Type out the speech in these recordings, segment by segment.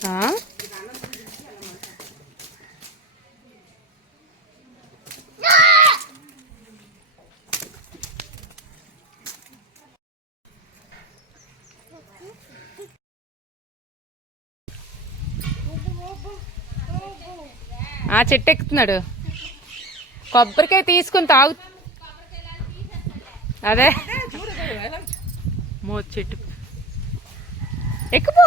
ఆ? చెట్టు ఎక్కుతున్నాడు కొబ్బరికాయ తీసుకుని తాగు. అదే. మో చెట్టు. ఎక్కుపో.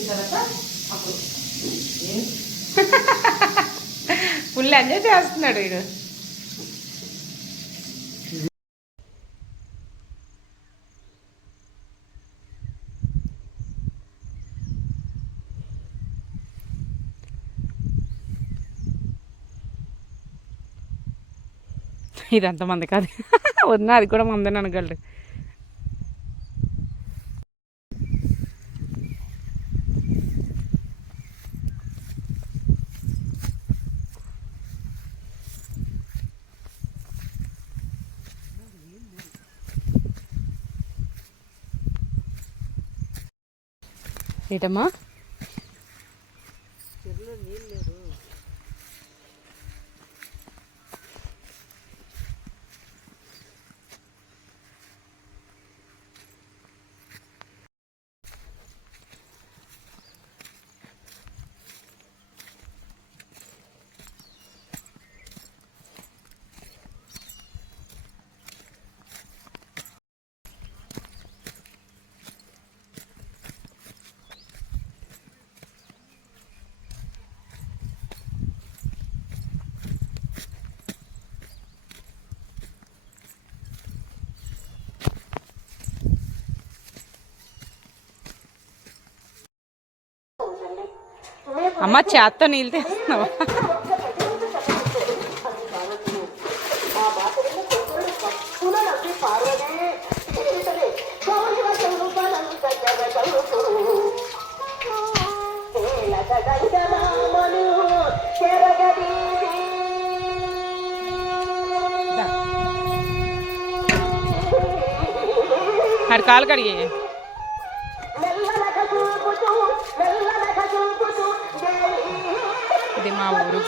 ఫుల్ ఎంజాయ్ చేస్తున్నాడు వీడు. ఇదంత మంది కాదు. వదిన అది కూడా మందని అనగలరు ఏటమ్మా అమ్మ చేత్తో నీళ్ళు తెస్తున్నావా ఆడు కాలు కడిగి ఊరు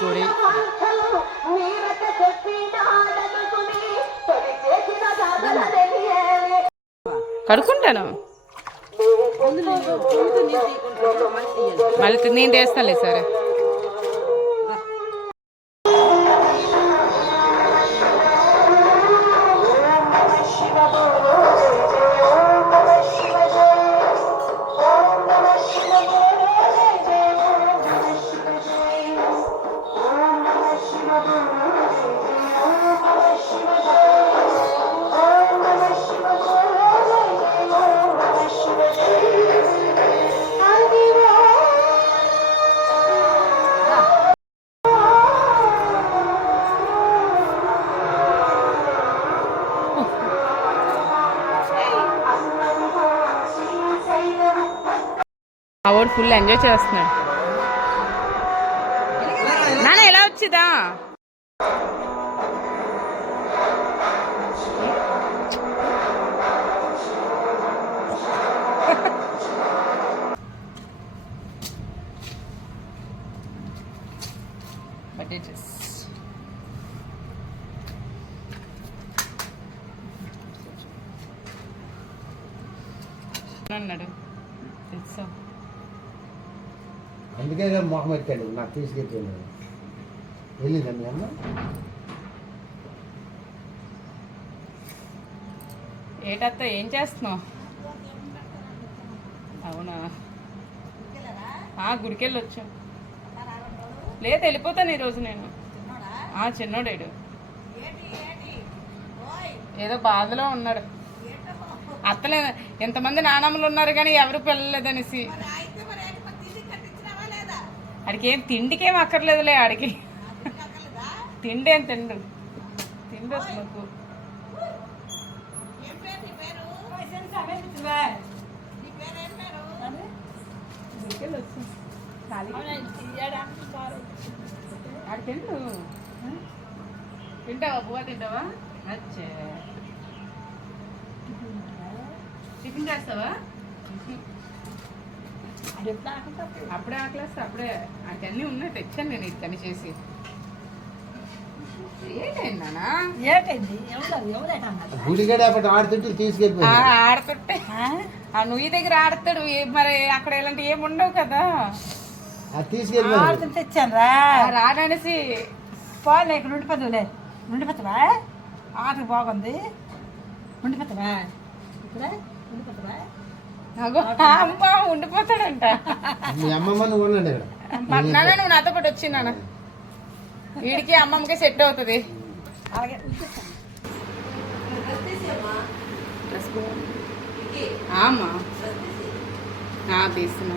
కడుక్కుంటాను. మళ్ళీ నేను చేస్తానులే సరే. వాడు ఫుల్ ఎంజాయ్ చేస్తున్నాడు. నాన్న ఎలా వచ్చిదా? అన్నాడు. తెలుసా? అందుకే కదా మొహం ఎక్కాడు నాకు తీసుకెళ్ళాడు వెళ్ళిందా మీ అమ్మ? ఏటత్త ఏం చేస్తున్నావు? అవునా? ఆ, గుడికెళ్ళి వచ్చాం లేదు వెళ్ళిపోతాను ఈరోజు నేను. ఆ, చిన్నోడేడు. ఏదో బాధలో ఉన్నాడు. అత్తలే ఎంతమంది నానమ్మలు ఉన్నారు కానీ ఎవరు పిల్లలేదనేసి. ఆడికి ఏం తిండికేం అక్కర్లేదులే ఆడికి. తిండి ఏం తిండు. తిండి నాకు ఆడు తిండు. తింటావా? బువ్వ తింటావా? అచ్చే. టిఫిన్ చేస్తావా? అప్పుడే. ఆకలేస్తా అప్పుడే. అన్నీ ఉన్నాయి తెచ్చాను నేను ఇక్కడి చేసి. ఆడుతుంటే ఆ, నువ్వు దగ్గర ఆడతాడు మరి అక్కడ ఇలాంటి ఏమి ఉండవు కదా. ఆడుతుంటే తెచ్చాను రా. ఆ రాడనేసి పోలే ఇక్కడ ఉండిపోదులే ఉండిపోతావా? ఆట బాగుంది. ఉండిపోతావా? ఇక్కడ ఉండిపోతావా? అమ్మ ఉండిపోతాడంట. మీ అమ్మమ్మ నువ్వు ఉండండి ఇక్కడ నాన్న నువ్వు నాతో పాటు వచ్చి నాన్న. వీడికి అమ్మమ్మకి సెట్ అవుతుంది. అలాగే ఆమా తీస్తున్నా.